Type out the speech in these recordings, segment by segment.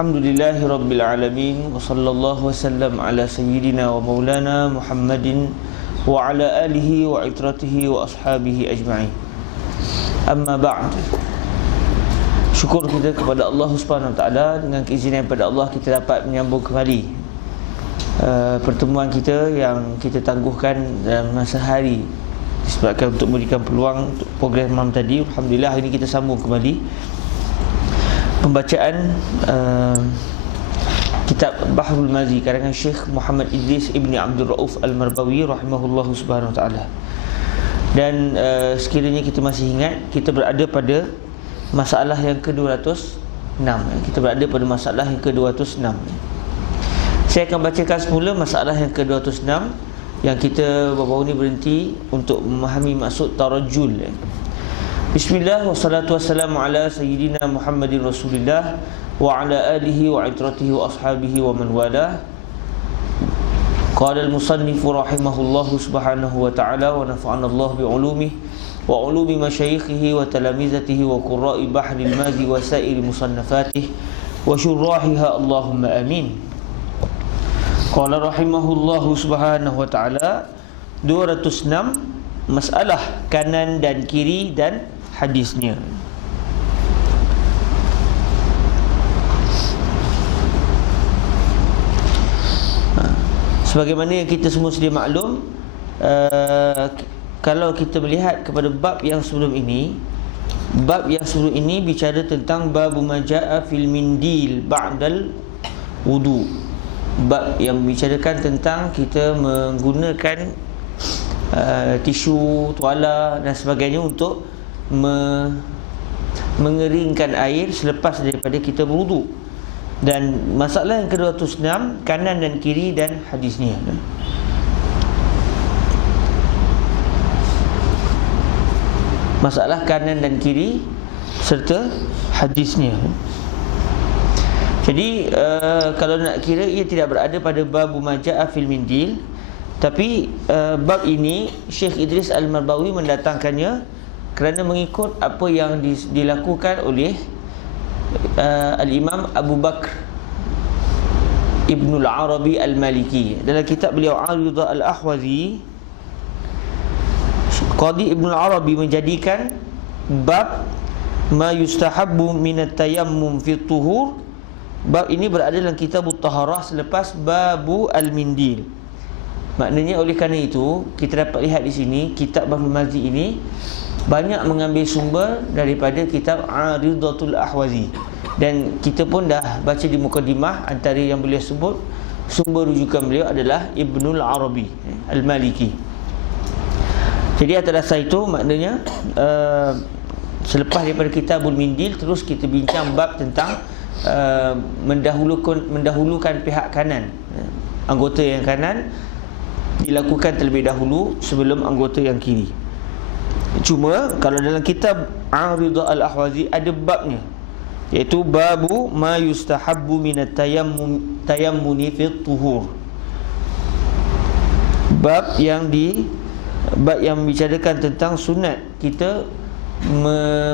Alhamdulillahi Rabbil Alamin. Wa sallallahu wasallam ala sayyidina wa maulana Muhammadin wa ala alihi wa itratihi wa ashabihi ajma'in. Amma ba'd. Syukur kita kepada Allah Subhanahu wa taala, dengan keizinan daripada Allah kita dapat menyambung kembali pertemuan kita yang kita tangguhkan dalam masa hari disebabkan untuk memberikan peluang untuk program malam tadi. Alhamdulillah hari ini kita sambung kembali pembacaan kitab Bahrul Mazi karangan Syekh Muhammad Idris Ibni Abdul Rauf Al-Marbawi rahimahullahu subhanahu wa ta'ala. Dan sekiranya kita masih ingat, kita berada pada masalah yang ke-206. Kita berada pada masalah yang ke-206. Saya akan bacakan semula masalah yang ke-206 yang kita baru-baru ni berhenti untuk memahami maksud tarajjul. Bismillah wassalatu wassalamu ala sayyidina Muhammadin Rasulillah wa ala alihi wa itratihi wa ashabihi wa man walah. Qala al-musannifu rahimahullahu subhanahu wa ta'ala wa nafa'ana Allah bi'ulumihi wa ulumi masyayikhihi wa talamizatihi wa qurra'i bahril mazi wa sa'iri musannafatihi wa syurrahiha Allahumma amin. Qala rahimahullahu subhanahu wa ta'ala 206 masalah kanan dan kiri dan hadisnya. Sebagaimana yang kita semua sedia maklum, kalau kita melihat kepada bab yang sebelum ini, bicara tentang babu majaa fil mindil ba'dal wudu. Bab yang membicarakan tentang kita menggunakan tisu, tuala dan sebagainya untuk mengeringkan air selepas daripada kita berwudu. Dan masalah yang ke-206 kanan dan kiri dan hadisnya. Masalah kanan dan kiri serta hadisnya. Jadi kalau nak kira, ia tidak berada pada bab majaa fil mindil, tapi bab ini Syekh Idris Al-Marbawi mendatangkannya kerana mengikut apa yang dilakukan oleh Al-Imam Abu Bakr Ibnul Arabi Al-Maliki. Dalam kitab beliau Aridah Al-Ahwazi, Qadi Ibnul Arabi menjadikan bab ma yustahabbu minat tayammum fi tuhur. Bab ini berada dalam kitab Taharah selepas babu Al-Mindil. Maknanya oleh kerana itu, kita dapat lihat di sini kitab Bahrul Mazi ini banyak mengambil sumber daripada kitab Aridatul Ahwazi. Dan kita pun dah baca di mukadimah, antara yang beliau sebut sumber rujukan beliau adalah Ibnul Arabi Al-Maliki. Jadi atas dasar itu maknanya selepas daripada kitabul Mindil, terus kita bincang bab tentang mendahulukan pihak kanan. Anggota yang kanan dilakukan terlebih dahulu sebelum anggota yang kiri. Cuma kalau dalam kitab Aridah Al-Ahwazi ada babnya, iaitu babu ma yustahabbu minat tayammuni fi tuhur. Bab yang membicarakan tentang sunat kita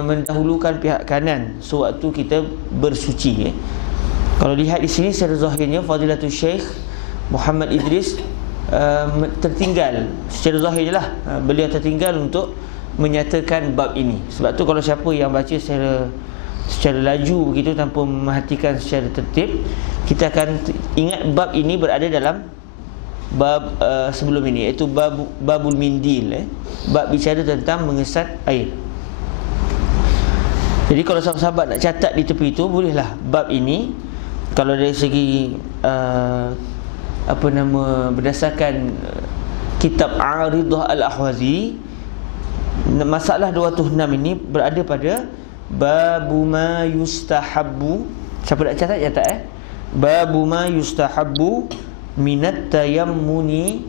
mendahulukan pihak kanan sewaktu kita bersuci. Kalau lihat di sini secara zahirnya Fadilatul Syekh Muhammad Idris tertinggal, secara zahirnya lah beliau tertinggal untuk menyatakan bab ini. Sebab tu kalau siapa yang baca secara laju begitu tanpa memerhatikan secara tertib, kita akan ingat bab ini berada dalam bab sebelum ini, iaitu babul mindil, bab bicara tentang mengesat air. Jadi kalau sahabat-sahabat nak catat di tepi itu, bolehlah bab ini. Kalau dari segi berdasarkan kitab Aridah Al-Ahwazi, masalah 206 ini berada pada babu ma yustahabbu. Siapa nak catat? Babu ma yustahabbu minat tayammuni.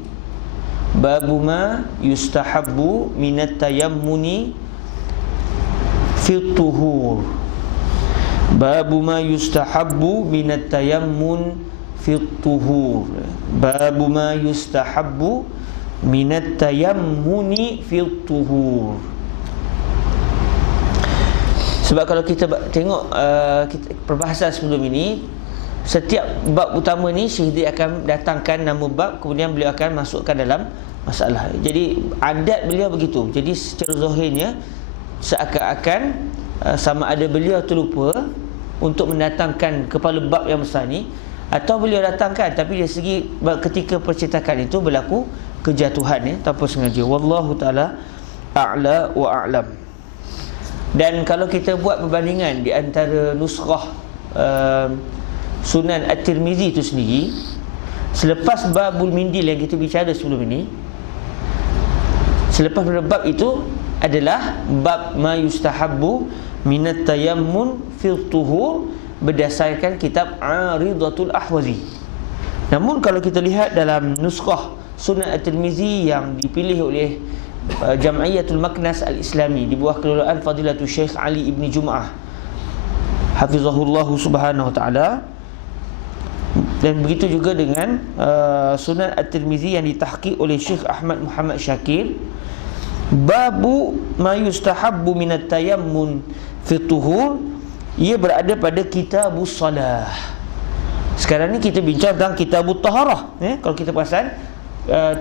Babu ma yustahabbu minat tayammuni fi tuhur. Babu ma yustahabbu minat tayammun fi tuhur. Babu ma yustahabbu minat tayammuni fi tuhur. Sebab kalau kita tengok perbahasan sebelum ini, setiap bab utama ni Syekh dia akan datangkan nama bab, kemudian beliau akan masukkan dalam masalah. Jadi adat beliau begitu. Jadi secara zahirnya seakan-akan sama ada beliau terlupa untuk mendatangkan kepala bab yang besar ni, atau beliau datangkan tapi dari segi ketika percetakan itu berlaku kejatuhan tanpa sengaja. Wallahu taala a'la wa a'lam. Dan kalau kita buat perbandingan di antara nuskhah Sunan At-Tirmizi itu sendiri, selepas babul mindil yang kita bicara sebelum ini, selepas pada bab itu adalah bab ma yustahabbu minat tayammun fil tuhur berdasarkan kitab Aridatul Ahwazi. Namun kalau kita lihat dalam nuskhah Sunan At-Tirmizi yang dipilih oleh Jam'iyatul Maknas Al-Islami di bawah kelolaan Fadilatul Syekh Ali Ibn Jum'ah hafizahullahu subhanahu wa ta'ala, dan begitu juga dengan Sunan At-Tirmizi yang ditahqiq oleh Syekh Ahmad Muhammad Syakir, babu ma yustahabbu minat tayammun fi tuhur, ia berada pada kitabus salah. Sekarang ni kita bincang tentang kitabut taharah. Kalau kita perasan,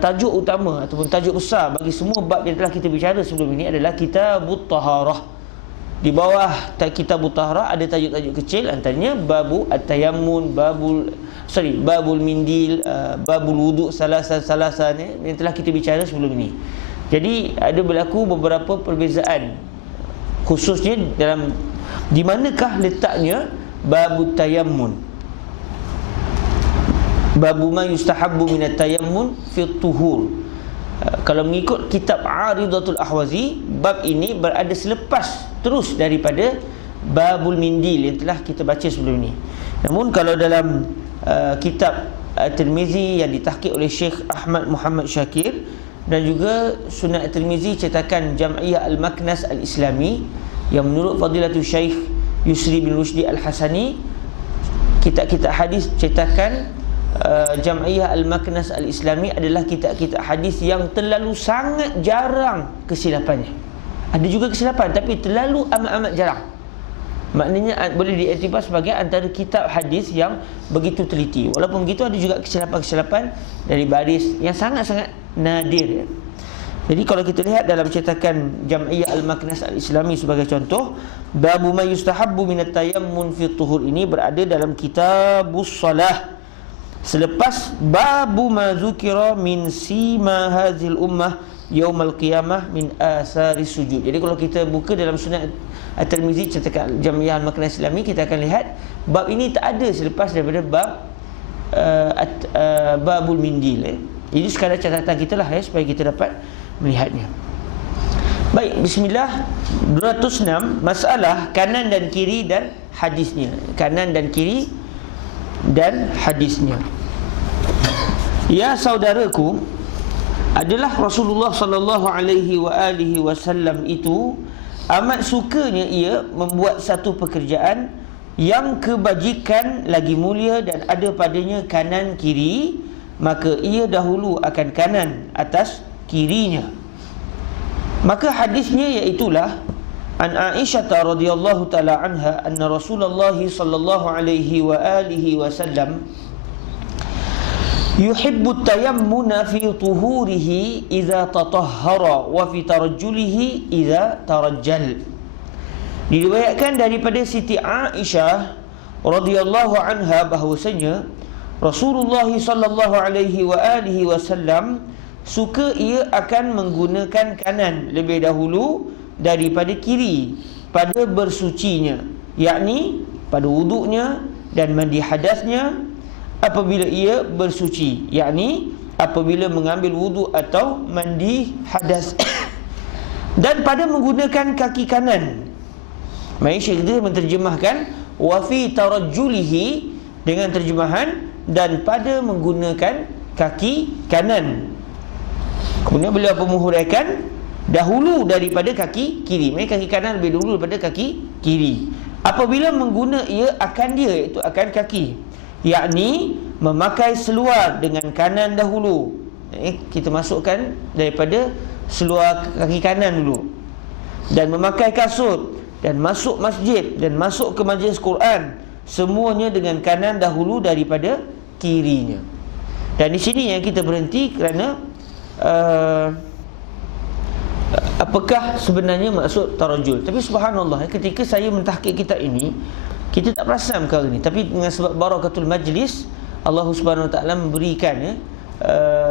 tajuk utama ataupun tajuk besar bagi semua bab yang telah kita bicara sebelum ini adalah kitabut taharah. Di bawah kitabut taharah ada tajuk-tajuk kecil, antaranya babu at-tayammun, babul mindil, babul wudu' salasan yang telah kita bicara sebelum ini. Jadi ada berlaku beberapa perbezaan, khususnya dalam di manakah letaknya babut tayammun, babu ma yustahabbu minat tayammun fi tuhur. Kalau mengikut kitab Aridatul Ahwazi, bab ini berada selepas terus daripada babul mindil yang telah kita baca sebelum ini. Namun kalau dalam kitab At-Tirmizi yang ditahqiq oleh Syekh Ahmad Muhammad Syakir, dan juga Sunan At-Tirmizi cetakan Jam'iyah Al-Maknas Al-Islami yang menurut Fadilatul Syekh Yusri bin Rushdi Al-Hasani, kitab-kitab hadis cetakan Jam'iyah Al-Maknas Al-Islami adalah kitab-kitab hadis yang terlalu sangat jarang kesilapannya. Ada juga kesilapan tapi terlalu amat-amat jarang. Maknanya boleh diiktibar sebagai antara kitab hadis yang begitu teliti. Walaupun begitu ada juga kesilapan-kesilapan dari baris yang sangat-sangat nadir. Jadi kalau kita lihat dalam cetakan Jam'iyah Al-Maknas Al-Islami sebagai contoh, babu ma yustahabbu minat tayammun fi tuhur ini berada dalam kitabus salah, selepas babu ma zukira min sima hazil ummah yaumal qiyamah min asari sujud. Jadi kalau kita buka dalam Sunan At-Tirmizi cetakan Jam'iyah Al-Maknas Al-Islami, kita akan lihat bab ini tak ada selepas daripada bab babul mindil. Ini sekadar catatan kita lah supaya kita dapat melihatnya. Baik, bismillah. 206, masalah kanan dan kiri dan hadisnya. Kanan dan kiri dan hadisnya. Ya saudaraku, adalah Rasulullah sallallahu alaihi wasallam itu amat sukanya ia membuat satu pekerjaan yang kebajikan lagi mulia dan ada padanya kanan kiri, maka ia dahulu akan kanan atas kirinya. Maka hadisnya iaitulah an Aisyah radhiyallahu taala anha anna Rasulullah sallallahu alaihi wasallam yuhibbu tayammuna fi tuhurihi idza tatahhara wa fi tarajjulihi idza tarajjal. Diriwayatkan daripada Siti Aisyah radhiyallahu anha bahwasanya Rasulullah sallallahu alaihi wasallam suka ia akan menggunakan kanan lebih dahulu daripada kiri pada bersucinya, yakni pada wuduknya dan mandi hadasnya apabila ia bersuci, yakni apabila mengambil wuduk atau mandi hadas dan pada menggunakan kaki kanan. Syekh dia menterjemahkan wa fi tarajjulihi dengan terjemahan dan pada menggunakan kaki kanan. Kemudian beliau pemuhuraikan dahulu daripada kaki kiri. Maksudnya kaki kanan lebih dahulu daripada kaki kiri. Apabila mengguna ia akan dia, iaitu akan kaki, yakni memakai seluar dengan kanan dahulu. Kita masukkan daripada seluar kaki kanan dulu, dan memakai kasut dan masuk masjid dan masuk ke majlis Quran semuanya dengan kanan dahulu daripada kirinya. Dan di sini yang kita berhenti kerana apakah sebenarnya maksud tarajul. Tapi subhanallah, ketika saya mentahqiq kitab ini, kita tak perasan perkara ini. Tapi dengan sebab barakatul majlis, Allah Subhanahu Wa Taala memberikan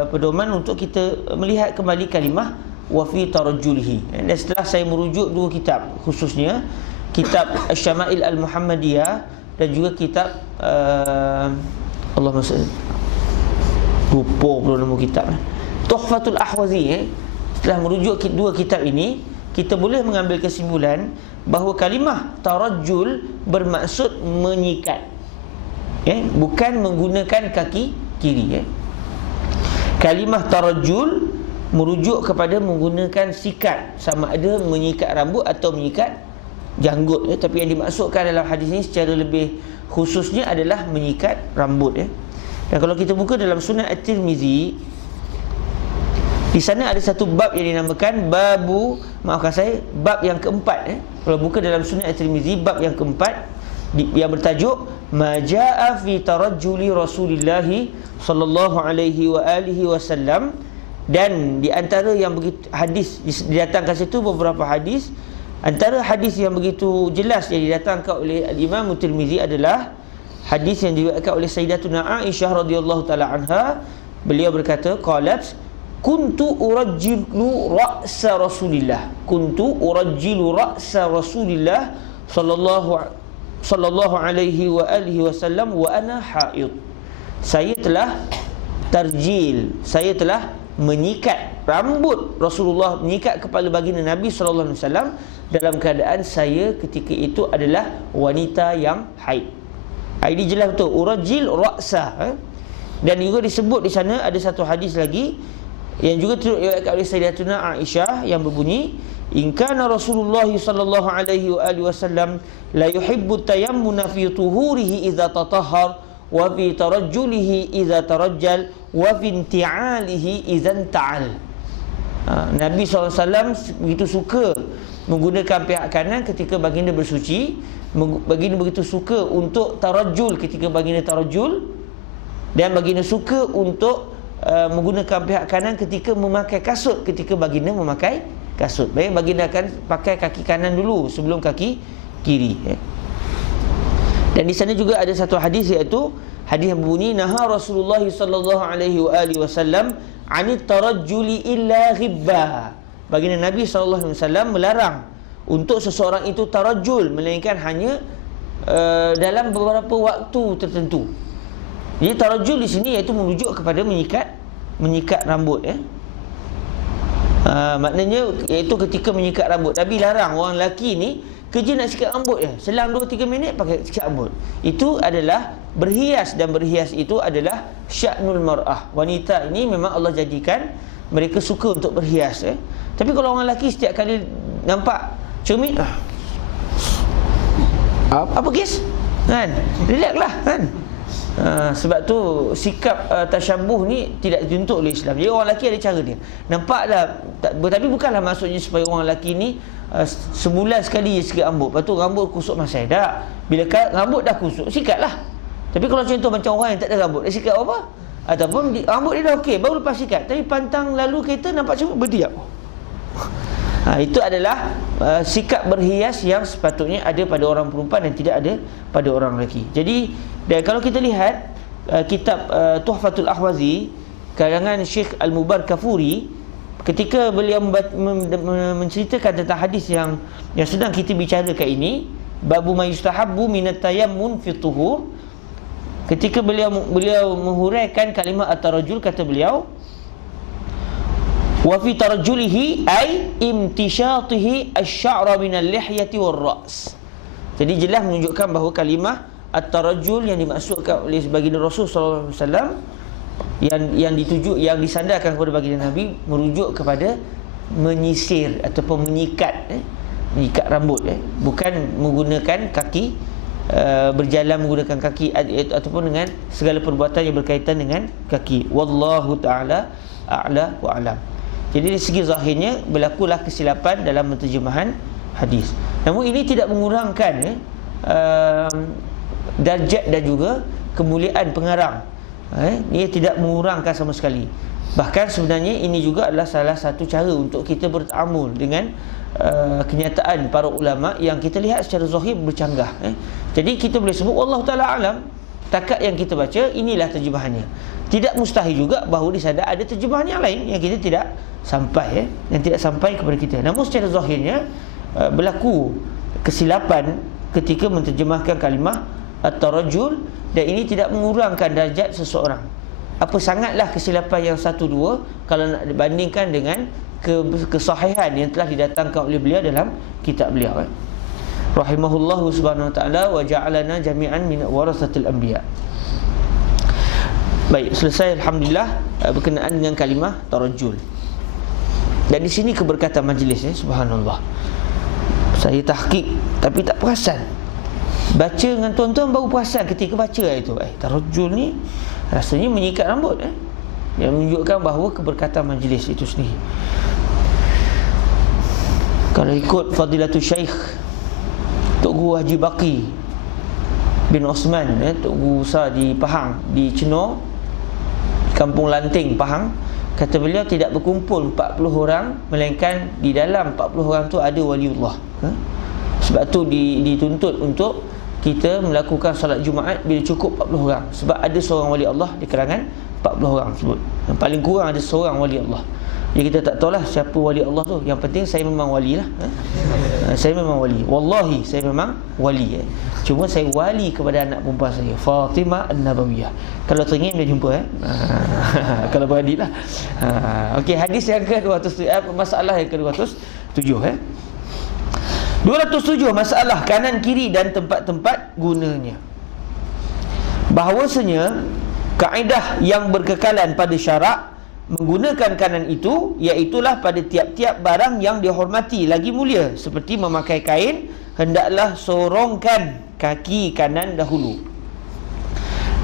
pedoman untuk kita melihat kembali kalimah wa fi tarajulihi. Dan setelah saya merujuk dua kitab, khususnya kitab Asy-Syama'il Al-Muhammadiyah dan juga kitab Allah masya, lupa pula nama kitab, Tuhfatul Ahwazi. Setelah merujuk dua kitab ini, kita boleh mengambil kesimpulan bahawa kalimah tarajjul bermaksud menyikat, bukan menggunakan kaki kiri. Kalimah tarajjul merujuk kepada menggunakan sikat, sama ada menyikat rambut atau menyikat janggut. Tapi yang dimaksudkan dalam hadis ini secara lebih khususnya adalah menyikat rambut. Dan kalau kita buka dalam Sunan At-Tirmizi, di sana ada satu bab yang dinamakan bab yang keempat. Kalau buka dalam Sunan At-Tirmizi, bab yang keempat yang bertajuk Majaa fi tarajjuli Rasulillah sallallahu alaihi wa alihi wasallam. Dan di antara yang begitu hadis didatangkan situ beberapa hadis. Antara hadis yang begitu jelas yang didatangkan oleh Imam At-Tirmizi adalah hadis yang diriwayatkan oleh Sayyidatuna Aisyah radhiyallahu taala anha. Beliau berkata, qalat kuntu urajjilu ra'sa Rasulillah. Kuntu urajjilu ra'sa Rasulillah sallallahu alaihi wa alihi wasallam wa ana haid. Saya telah tarjil, saya telah menyikat rambut Rasulullah, menyikat kepala baginda Nabi sallallahu alaihi wasallam dalam keadaan saya ketika itu adalah wanita yang haid. Ini jelas betul, urajjil ra'sa. Dan juga disebut di sana ada satu hadis lagi yang juga diriwayatkan oleh Sayyidatuna Aisyah yang berbunyi, in kana Rasulullah sallallahu alaihi wa alihi wasallam la yuhibbu tayammuna fi tuhurihi idza tatahhar wa fi tarajjulihi idza tarajjal wa fi inti'alihi idza ta'al. Nabi SAW begitu suka menggunakan pihak kanan ketika baginda bersuci. Baginda begitu suka untuk tarajjul ketika baginda tarajjul, dan baginda suka untuk menggunakan pihak kanan ketika memakai kasut, ketika baginda memakai kasut. Baik, baginda akan pakai kaki kanan dulu sebelum kaki kiri. Dan di sana juga ada satu hadis, iaitu hadis yang berbunyi, naha Rasulullah sallallahu alaihi wa alihi wasallam anit tarajjuli illa ghibba. Baginda Nabi sallallahu alaihi wasallam melarang untuk seseorang itu tarajjul, melainkan hanya dalam beberapa waktu tertentu. Jadi tarajjul di sini iaitu merujuk kepada menyikat rambut. Maknanya iaitu ketika menyikat rambut. Nabi larang orang lelaki ni kerja nak sikat rambut je, selang 2-3 minit pakai sikat rambut. Itu adalah berhias, dan berhias itu adalah sya'nul mar'ah. Wanita ini memang Allah jadikan mereka suka untuk berhias. Tapi kalau orang lelaki setiap kali nampak cermin, apa kes? Kan? Relax lah kan? Sebab tu sikap tasyabuh ni tidak dituntut oleh Islam. Jadi orang lelaki ada cara dia. Nampaklah, tapi bukanlah maksudnya supaya orang lelaki ni sebulan sekali sikat rambut, lepas tu rambut kusut masai. Tak. Bila rambut dah kusut, sikatlah. Tapi kalau contoh macam orang yang tak ada rambut, dia sikat apa? Ataupun rambut dia dah okey, baru lepas sikat, tapi pantang lalu kereta nampak macam berdiam. Itu adalah sikap berhias yang sepatutnya ada pada orang perempuan dan tidak ada pada orang lelaki. Jadi, dan kalau kita lihat kitab Tuhfatul Ahwazi karangan Syekh Al-Mubarakfuri, ketika beliau menceritakan tentang hadis yang sedang kita bicarakan ini, babu ma yustahabbu minat tayammun fi tuhur, ketika beliau menghuraikan kalimah at-tarajjul, kata beliau, wa fi tarajjulihi ay imtishatihi asy-sya'ra min al-lihyati war-ra's. Jadi jelas menunjukkan bahawa kalimah at-tarajjul yang dimaksudkan oleh baginda Rasul sallallahu alaihi wasallam yang disandarkan kepada baginda Nabi merujuk kepada menyisir ataupun menyikat rambut, bukan menggunakan kaki, berjalan menggunakan kaki ataupun dengan segala perbuatan yang berkaitan dengan kaki. Wallahu taala a'la wa a'lam. Jadi dari segi zahirnya berlakulah kesilapan dalam penterjemahan hadis. Namun ini tidak mengurangkan darjat dan juga kemuliaan pengarang. Ia tidak mengurangkan sama sekali. Bahkan sebenarnya ini juga adalah salah satu cara untuk kita bertaamul dengan kenyataan para ulama yang kita lihat secara zahir bercanggah. Jadi kita boleh sebut wallahu taala alam, takat yang kita baca inilah terjemahannya. Tidak mustahil juga bahawa di sana ada terjemahan yang lain yang kita tidak sampai, yang tidak sampai kepada kita. Namun secara zahirnya berlaku kesilapan ketika menterjemahkan kalimah at-tarajjul, dan ini tidak mengurangkan darjat seseorang. Apa sangatlah kesilapan yang satu dua kalau nak dibandingkan dengan kesahihan yang telah didatangkan oleh beliau dalam kitab beliau. Rahimahullahu subhanahu wa ta'ala wa ja'alana jami'an min warasatil anbiya. Baik, selesai alhamdulillah berkenaan dengan kalimah tarajjul. Dan di sini keberkatan majlis, subhanallah. Saya tahqiq tapi tak perasan. Baca dengan tuan-tuan baru perasan ketika baca itu. Tarajjul ni rasanya menyikat rambut, yang menunjukkan bahawa keberkatan majlis itu sendiri. Kalau ikut Fadilatul Syekh Tok Guru Haji Baqi bin Osman, Tok Guru besar di Pahang, di Cenor, Kampung Lanting, Pahang, kata beliau tidak berkumpul 40 orang, melainkan di dalam 40 orang tu ada waliullah. Sebab tu dituntut untuk kita melakukan solat Jumaat bila cukup 40 orang. Sebab ada seorang wali Allah di kalangan 40 orang tersebut. Yang paling kurang ada seorang wali Allah. Jadi kita tak tahulah siapa wali Allah tu. Yang penting saya memang wali lah. Saya memang wali. Wallahi saya memang wali. Cuma saya wali kepada anak perempuan saya, Fatimah An-Nabawiyah. Kalau teringin dia jumpa kalau berani lah. Okey, hadis yang ke-207, masalah yang ke-207 207, masalah kanan kiri dan tempat-tempat gunanya. Bahawasanya kaedah yang berkekalan pada syarak menggunakan kanan itu, iaitulah pada tiap-tiap barang yang dihormati lagi mulia, seperti memakai kain, hendaklah sorongkan kaki kanan dahulu,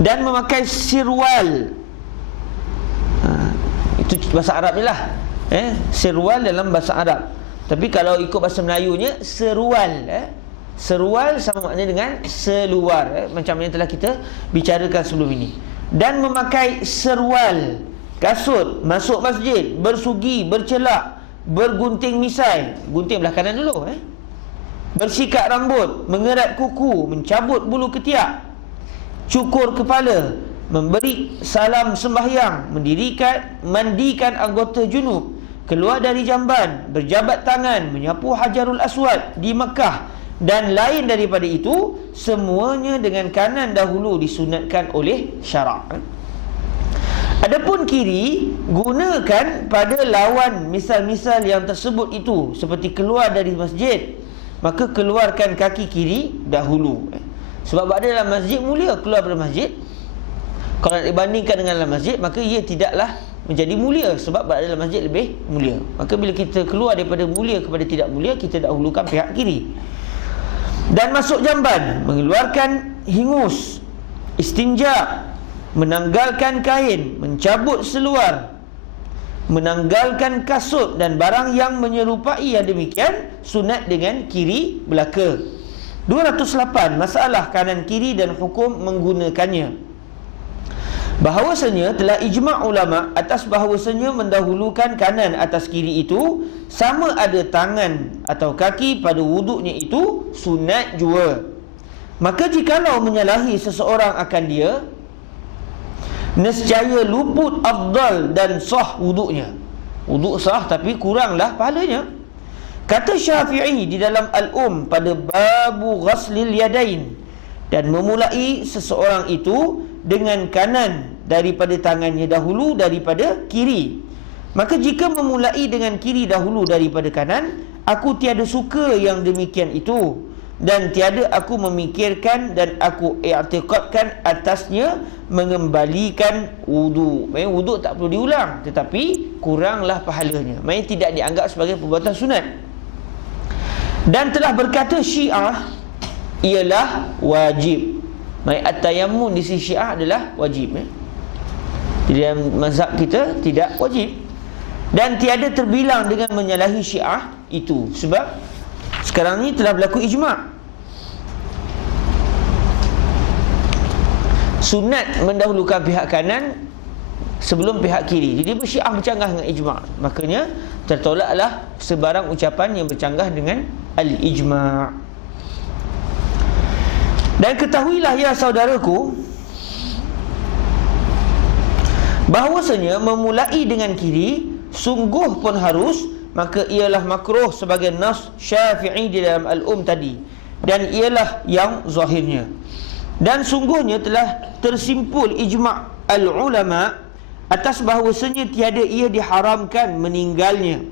dan memakai sirwal. Itu bahasa Arab ni lah, sirwal dalam bahasa Arab. Tapi kalau ikut bahasa Melayunya serual, serual sama makna dengan seluar, macam yang telah kita bicarakan sebelum ini. Dan memakai serual, kasut, masuk masjid, bersugi, bercelak, bergunting misai, gunting belah kanan dulu, bersikat rambut, mengerat kuku, mencabut bulu ketiak, cukur kepala, memberi salam sembahyang, mandikan anggota junub, keluar dari jamban, berjabat tangan, menyapu Hajarul Aswad di Mekah, dan lain daripada itu, semuanya dengan kanan dahulu disunatkan oleh syarak. Adapun kiri, gunakan pada lawan misal-misal yang tersebut itu, seperti keluar dari masjid, maka keluarkan kaki kiri dahulu. Sebab ada dalam masjid mulia, keluar dari masjid, kalau nak dibandingkan dengan dalam masjid, maka ia tidaklah menjadi mulia, sebab berada dalam masjid lebih mulia. Maka bila kita keluar daripada mulia kepada tidak mulia, kita dahulukan pihak kiri. Dan masuk jamban, mengeluarkan hingus, istinja, menanggalkan kain, mencabut seluar, menanggalkan kasut dan barang yang menyerupai yang demikian, sunat dengan kiri belaka. 208, masalah kanan kiri dan hukum menggunakannya. Bahawasanya telah ijma' ulama atas bahawasanya mendahulukan kanan atas kiri itu, sama ada tangan atau kaki pada wuduknya itu sunat jua. Maka jikalau menyalahi seseorang akan dia, nescaya luput afdal dan sah wuduknya. Wuduk sah tapi kuranglah pahalanya. Kata Syafi'i di dalam pada babu ghaslil yadain, dan memulai seseorang itu dengan kanan daripada tangannya dahulu daripada kiri. Maka jika memulai dengan kiri dahulu daripada kanan, aku tiada suka yang demikian itu, dan tiada aku memikirkan dan aku i'tiqadkan atasnya mengembalikan wudu. Wudu tak perlu diulang, tetapi kuranglah pahalanya. Maksudnya tidak dianggap sebagai perbuatan sunat. Dan telah berkata Syiah ialah wajib. At-tayammun di sisi Syiah adalah wajib. Di dalam mazhab kita tidak wajib. Dan tiada terbilang dengan menyalahi Syiah itu, sebab sekarang ni telah berlaku ijma'. sunat mendahulukan pihak kanan sebelum pihak kiri. Jadi Syiah bercanggah dengan ijma'. Makanya tertolaklah sebarang ucapan yang bercanggah dengan al-ijma'. Dan ketahuilah ya saudaraku, bahawasanya memulai dengan kiri sungguh pun harus, maka ialah makruh sebagai nas Syafi'i di dalam al-tadi, dan ialah yang zahirnya. Dan sungguhnya telah tersimpul ijma' al-ulama' atas bahawasanya tiada ia diharamkan meninggalnya,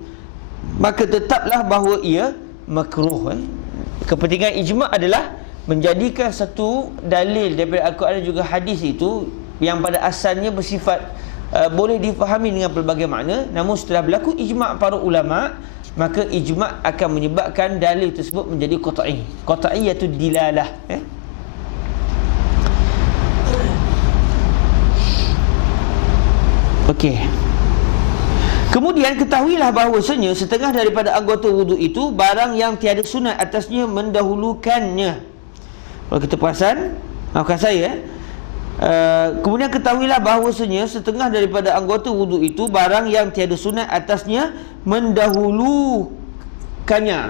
maka tetaplah bahawa ia makruh. Kepentingan ijma' adalah menjadikan satu dalil daripada Al-Quran dan juga hadis itu yang pada asalnya bersifat boleh difahami dengan pelbagai makna, namun setelah berlaku ijma' para ulama', maka ijma' akan menyebabkan dalil tersebut menjadi qat'i. Qat'i iaitu dilalah. Okey. Kemudian ketahuilah bahawasanya setengah daripada anggota wuduk itu barang yang tiada sunat atasnya mendahulukannya. Kalau kita perasan, maafkan saya, kemudian ketahuilah bahawasanya setengah daripada anggota wuduk itu barang yang tiada sunat atasnya mendahulukannya.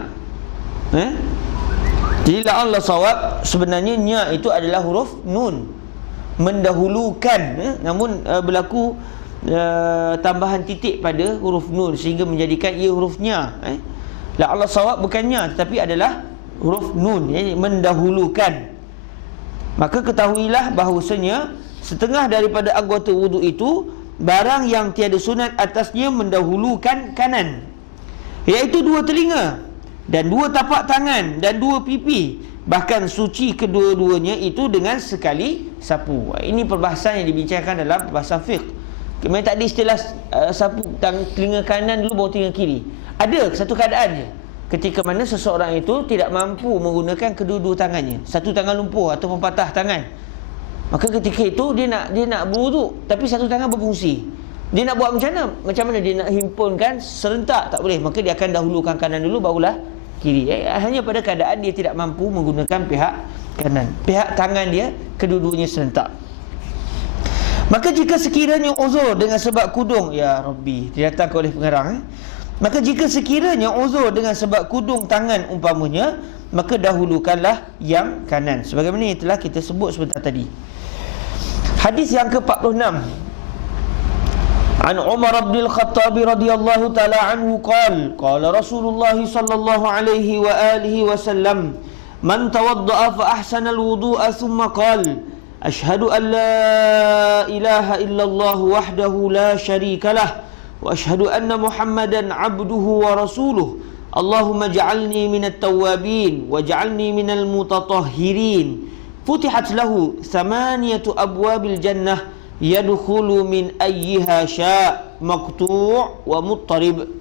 Jadi la'alla sawab, sebenarnya nya itu adalah huruf nun, mendahulukan, namun berlaku tambahan titik pada huruf nun sehingga menjadikan ia huruf nya. La'alla sawab bukannya, tetapi adalah huruf nun, mendahulukan. Maka ketahuilah bahawasanya setengah daripada anggota wuduk itu barang yang tiada sunat atasnya mendahulukan kanan, iaitu dua telinga dan dua tapak tangan dan dua pipi, bahkan suci kedua-duanya itu dengan sekali sapu. Ini perbahasan yang dibincangkan dalam bahasa fiqh. Memang tak ada istilah sapu telinga kanan dulu baru telinga kiri. Ada satu keadaan je, ketika mana seseorang itu tidak mampu menggunakan kedua-dua tangannya, satu tangan lumpuh atau patah tangan, maka ketika itu dia nak berwuduk tapi satu tangan berfungsi. Dia nak buat macam mana dia nak himpunkan serentak, tak boleh, maka dia akan dahulukan kanan dulu barulah kiri. Hanya pada keadaan dia tidak mampu menggunakan pihak kanan, pihak tangan dia kedua-duanya serentak. Maka jika sekiranya uzur dengan sebab kudung, ya Rabbi, didatangkan oleh pengarang, maka jika sekiranya uzur dengan sebab kudung tangan umpamanya, maka dahulukanlah yang kanan, sebagaimana yang telah kita sebut sebentar tadi. Hadis yang ke-46, An Umar bin Al-Khattab radhiyallahu ta'ala anhu qala Rasulullah sallallahu alaihi wa alihi wasallam, man tawadda'a fa ahsana al-wudu'a thumma qala ashhadu an la ilaha illallah wahdahu la syarika lah wa ashhadu anna Muhammadan abduhu wa rasuluh. Allahumma ja'alni minat tawwabin wa ja'alni minal mutatahhirin. Futihat lahu thamaniyatu abwabil jannah yadkhulu min ayyiha sya' maqtu' wa muttarib.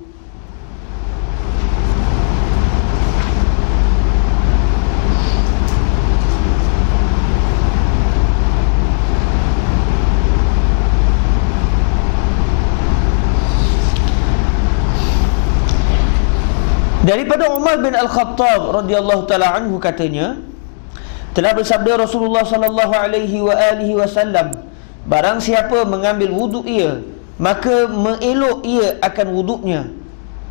Daripada Umar bin Al-Khattab radhiyallahu taala anhu katanya, telah bersabda Rasulullah sallallahu alaihi wa alihi wasallam, barang siapa mengambil wuduk ia, maka mengelok ia akan wuduknya.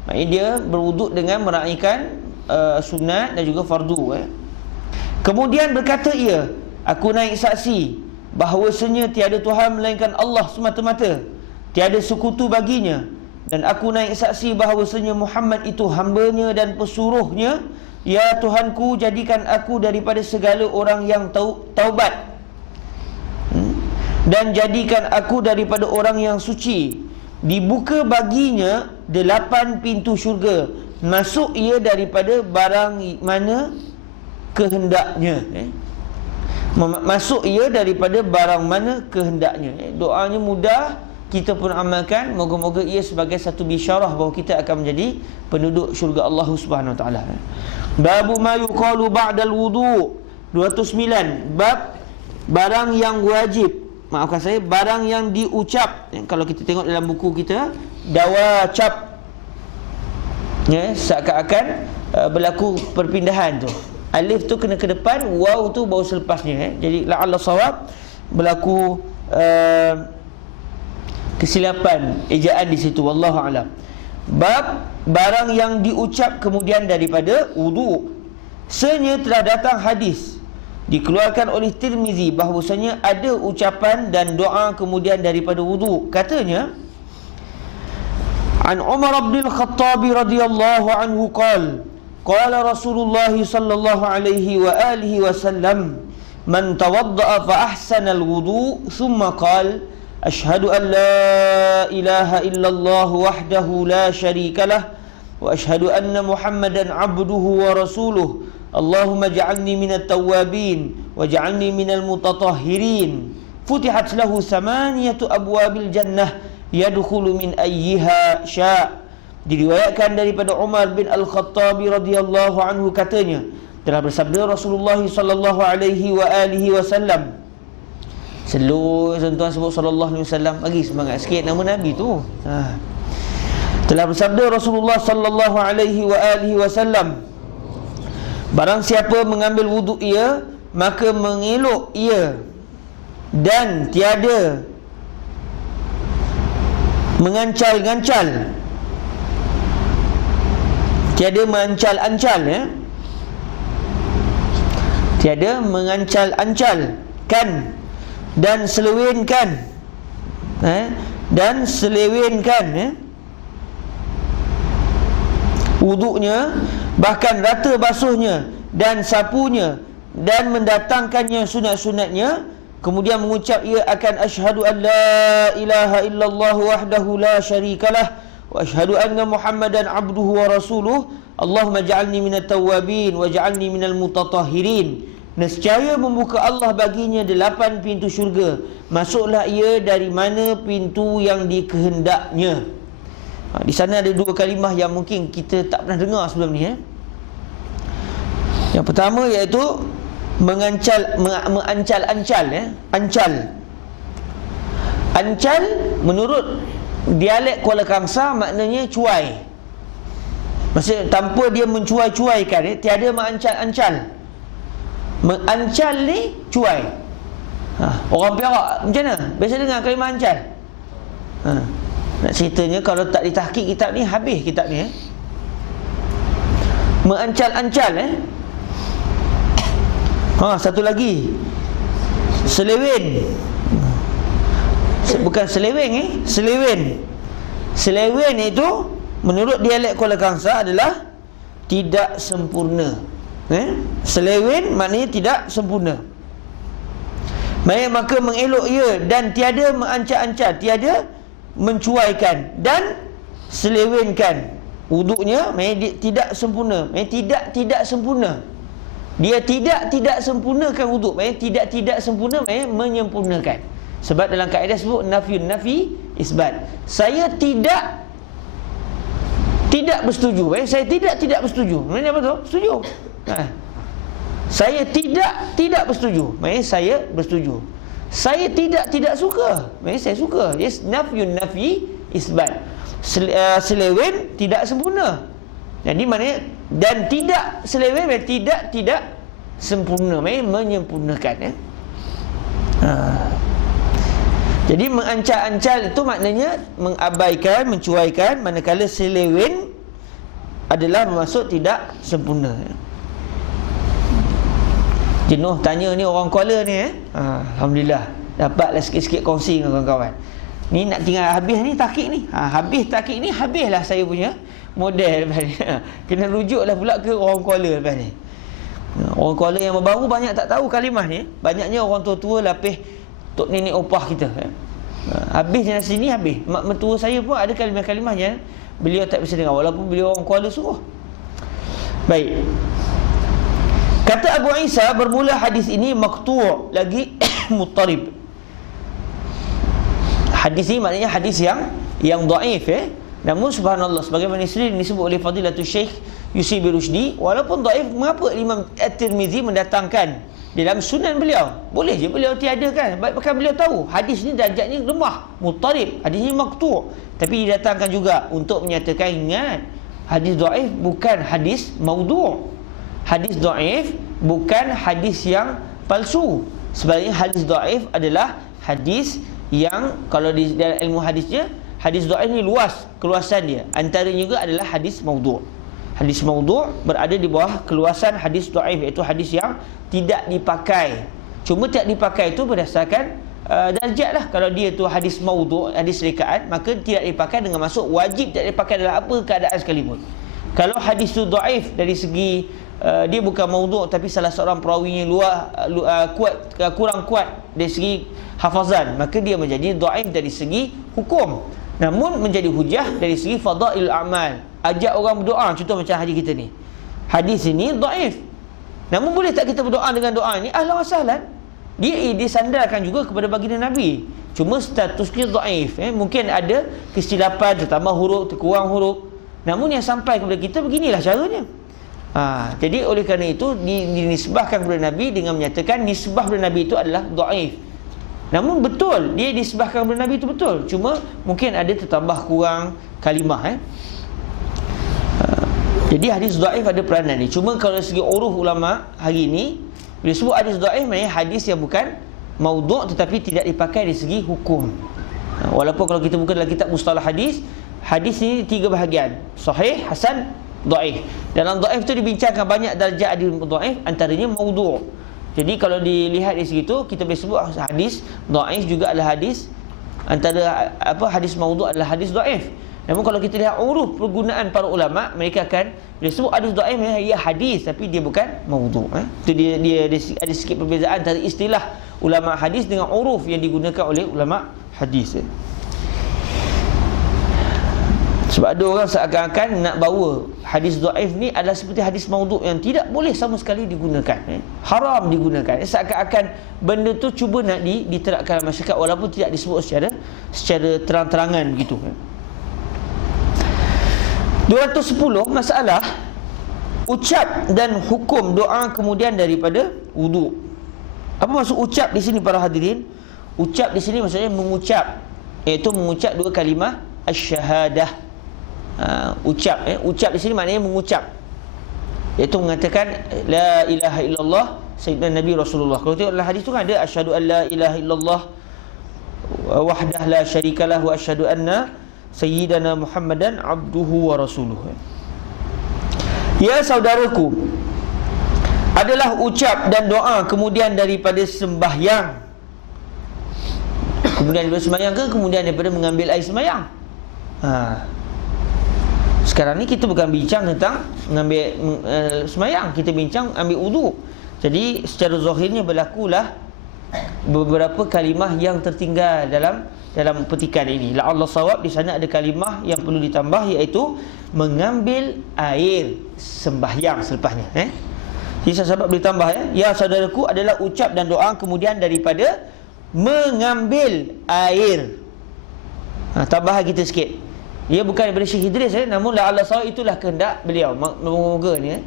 Maksudnya dia berwuduk dengan meraihkan sunat dan juga fardu. Kemudian berkata ia, aku naik saksi bahawasanya tiada Tuhan melainkan Allah semata-mata, tiada sekutu baginya, dan aku naik saksi bahawasanya Muhammad itu hambanya dan pesuruhnya. Ya Tuhanku, jadikan aku daripada segala orang yang taubat, dan jadikan aku daripada orang yang suci. Dibuka baginya 8 pintu syurga, masuk ia daripada barang mana kehendaknya. Masuk ia daripada barang mana kehendaknya. Doanya mudah, kita pun amalkan. Moga-moga ia sebagai satu bisyarah bahawa kita akan menjadi penduduk syurga Allah Subhanahu Wa Taala. Babu ma yuqalu ba'dal wudu. 209, bab barang yang wajib, maafkan saya, barang yang diucap. Kalau kita tengok dalam buku kita, dawacap, seakan-akan berlaku perpindahan tu. Alif tu kena ke depan, waw tu baru selepasnya. Jadi la'alla sawab, berlaku kesilapan ejaan di situ, wallahu alam. Bab barang yang diucap kemudian daripada wudu. Sebenarnya telah datang hadis dikeluarkan oleh Tirmizi bahawasanya ada ucapan dan doa kemudian daripada wudu. Katanya, An Umar bin Al-Khattab radhiyallahu anhu qala Rasulullah sallallahu alaihi wa alihi wasallam, man tawadda'a fa ahsana al-wudu thumma qala ashhadu an la ilaha illallah wahdahu la syarika lah wa ashhadu anna Muhammadan abduhu wa rasuluh Allahumma ja'alni minat tawwabin wa ja'alni minal mutatahhirin futihat lahu samaniyatu abwabil jannah yadkhulu min ayyiha sya'. Diriwayatkan daripada Umar bin Al-Khattab radhiyallahu anhu, katanya, telah bersabda Rasulullah sallallahu alaihi wa alihi wasallam. Selalu tuan sebut sallallahu alaihi wasallam, bagi semangat sikit nama Nabi tu. Telah bersabda Rasulullah sallallahu alaihi wa alihi wasallam, barang siapa mengambil wuduk ia, maka mengelok ia dan tiada mengancal-ancal, tiada mengancal-ancal, tiada mengancal-ancalkan dan selewengkan, dan selewengkan wuduknya, bahkan rata basuhnya dan sapunya, dan mendatangkannya sunat-sunatnya, kemudian mengucap ia akan asyhadu an la ilaha illallah wahdahu la syarikalah wa asyhadu anna Muhammadan abduhu wa rasuluh Allahumma ja'alni minat tawwabin wa ja'alni minal mutatahhirin. Nescaya membuka Allah baginya 8 pintu syurga, masuklah ia dari mana pintu yang dikehendaknya. Di sana ada 2 kalimah yang mungkin kita tak pernah dengar sebelum ni. Yang pertama iaitu mengancal-ancal, ancal. Ancal menurut dialek Kuala Kangsar maknanya cuai. Maksudnya tanpa dia mencuai-cuaikan, tiada mengancal-ancal. Mengancal ni cuai. Orang Perak macam mana? Biasa dengar kalimah ancal. Nak ceritanya kalau tak ditahqiq kitab ni, habis kitab ni. Mengancal-ancal. Satu lagi, selewen. Bukan seleweng, selewen. Selewen itu menurut dialek Kuala Kangsar adalah tidak sempurna. Selewen maknanya tidak sempurna. Maka mengelok ia dan tiada mengancar-ancar, tiada mencuaikan dan selewenkan wuduknya, maknanya tidak sempurna, maknanya tidak sempurna. Dia tidak sempurnakan wuduk, maknanya tidak sempurna, maknanya menyempurnakan. Sebab dalam kaedah sebut nafi isbat. Saya tidak bersetuju, saya tidak bersetuju. Maknanya apa tu? Setuju. Saya tidak bersetuju, maknanya saya bersetuju. Saya tidak suka, maknanya saya suka. Yes, nafi isbat. Selewen tidak sempurna. Jadi maknanya, dan tidak selewen, tidak sempurna, maknanya menyempurnakan. Jadi mengancal-ancal itu maknanya mengabaikan, mencuaikan, manakala selewen adalah bermaksud tidak sempurna. Jenuh tanya ni orang Kuala ni. Alhamdulillah dapatlah sikit-sikit kongsi dengan kawan-kawan. Ni nak tinggal habis ni tahqiq ni. Habis tahqiq ni, habislah saya punya model lepas ni. Kena rujuklah pula ke orang Kuala lepas ni. Orang Kuala yang baru banyak tak tahu kalimah ni. Banyaknya orang tua-tua lapis tok nenek opah kita. Habis dari sini habis. Mak mertua saya pun ada kalimah-kalimah yang beliau tak bisa dengar walaupun beliau orang Kuala suruh. Baik. Kata Abu Isa, bermula hadis ini maqtu' lagi muttarib. Hadis ini maknanya hadis yang dhaif. Namun subhanallah, sebagaimana sendiri disebut oleh Fadilatul Syekh Yusri bin Rushdi, walaupun dhaif, mengapa Imam At-Tirmizi mendatangkan dalam sunan beliau? Boleh je beliau tiadakan, bahkan beliau tahu hadis ni darjatnya lemah, muttarib, hadis ni maqtu', tapi didatangkan juga untuk menyatakan, ingat, hadis dhaif bukan hadis maudhu'. Hadis dhaif bukan hadis yang palsu. Sebaliknya hadis dhaif adalah hadis yang kalau di dalam ilmu hadisnya, hadis dhaif ni luas keluasan dia. Antaranya juga adalah hadis maudhu'. Hadis maudhu' berada di bawah keluasan hadis dhaif, iaitu hadis yang tidak dipakai. Cuma tidak dipakai itu berdasarkan darjat lah. Kalau dia tu hadis maudhu', hadis rekaan, maka tidak dipakai dengan maksud wajib tidak dipakai dalam apa keadaan sekalipun. Kalau hadis tu dhaif dari segi dia bukan maudhu' tapi salah seorang perawinya kurang kuat dari segi hafazan, maka dia menjadi dhaif dari segi hukum, namun menjadi hujah dari segi fadail amal. Ajak orang berdoa, contoh macam hadis kita ni, hadis ini dhaif, namun boleh tak kita berdoa dengan doa ni? Ahlan wa sahlan. Dia disandarkan juga kepada baginda Nabi, cuma statusnya dhaif. Mungkin ada kesilapan, tertambah huruf, terkurang huruf, namun yang sampai kepada kita beginilah caranya. Jadi oleh kerana itu dinisbahkan kepada Nabi dengan menyatakan nisbah kepada Nabi itu adalah dhaif. Namun betul dia disebahkan kepada Nabi itu betul, cuma mungkin ada tertambah kurang kalimah. Jadi hadis dhaif ada peranan ni. Cuma kalau segi uruf ulama hari ini, bila sebut hadis dhaif maknanya hadis yang bukan maudhu' tetapi tidak dipakai dari segi hukum. Walaupun kalau kita buka dalam kitab mustalah hadis, hadis ini 3 bahagian: sahih, hasan, dhaif. Dalam dhaif tu dibincangkan banyak darjat hadis dhaif, antaranya maudhu'. Jadi kalau dilihat dari situ, kita boleh sebut hadis dhaif juga adalah hadis, antara hadis maudhu' adalah hadis dhaif. Namun kalau kita lihat uruf pergunaan para ulama, mereka akan bila sebut hadis dhaif ia hadis tapi dia bukan maudhu'. Itu dia ada sikit perbezaan antara istilah ulama hadis dengan uruf yang digunakan oleh ulama hadis. Sebab ada orang seakan-akan nak bawa hadis dhaif ni adalah seperti hadis maudhu' yang tidak boleh sama sekali digunakan, haram digunakan. Seakan-akan benda tu cuba nak diterapkan dalam masyarakat walaupun tidak disebut secara terang-terangan begitu. 210 masalah ucap dan hukum doa kemudian daripada wudu'. Apa maksud ucap di sini para hadirin? Ucap di sini maksudnya mengucap, iaitu mengucap 2 kalimah asy-syahadah. Ucap di sini maknanya mengucap, iaitu mengatakan la ilaha illallah sayyidina Nabi Rasulullah. Kalau tengok dalam hadis tu kan ada asyhadu an la ilaha illallah wahdah la syarikalah wa asyhadu anna sayyidana Muhammadan abduhu wa rasuluhu. Ya saudaraku, adalah ucap dan doa kemudian daripada sembahyang. Kemudian daripada sembahyang ke kemudian daripada mengambil air sembahyang. Sekarang ni kita bukan bincang tentang mengambil sembahyang, kita bincang ambil wudu. Jadi secara zahirnya berlakulah beberapa kalimah yang tertinggal dalam petikan ini. La Allah sawab, di sana ada kalimah yang perlu ditambah, iaitu mengambil air sembahyang selepasnya. Jadi sahabat boleh tambah ya saudaraku, adalah ucap dan doa kemudian daripada mengambil air. Tambah kita sikit. Ia bukan daripada Syekh Idris, namun la Allah sawab itulah kehendak beliau. Moga-moga ni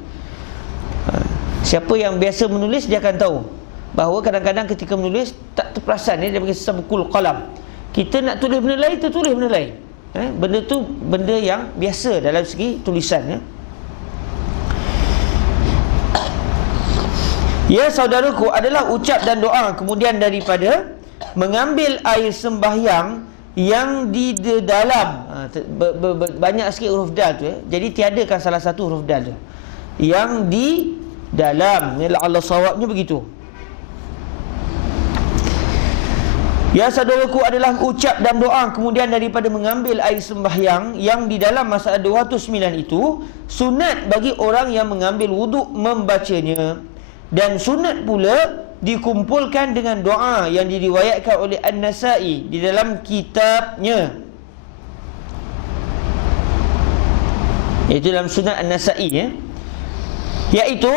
siapa yang biasa menulis dia akan tahu bahawa kadang-kadang ketika menulis tak terperasan dia bagi sabqul qalam. Kita nak tulis benda lain, tertulis benda lain. Benda tu benda yang biasa dalam segi tulisan. Ya saudaraku, adalah ucap dan doa kemudian daripada mengambil air sembahyang yang di dalam banyak sikit huruf dal tu jadi tiadakan salah satu huruf dal tu yang di dalam. Allah sawabnya begitu. Ya saudaraku, adalah ucap dan doa kemudian daripada mengambil air sembahyang yang di dalam masalah 209 itu sunat bagi orang yang mengambil wuduk membacanya, dan sunat pula dikumpulkan dengan doa yang diriwayatkan oleh An-Nasa'i di dalam kitabnya, iaitu dalam Sunan An-Nasa'i, iaitu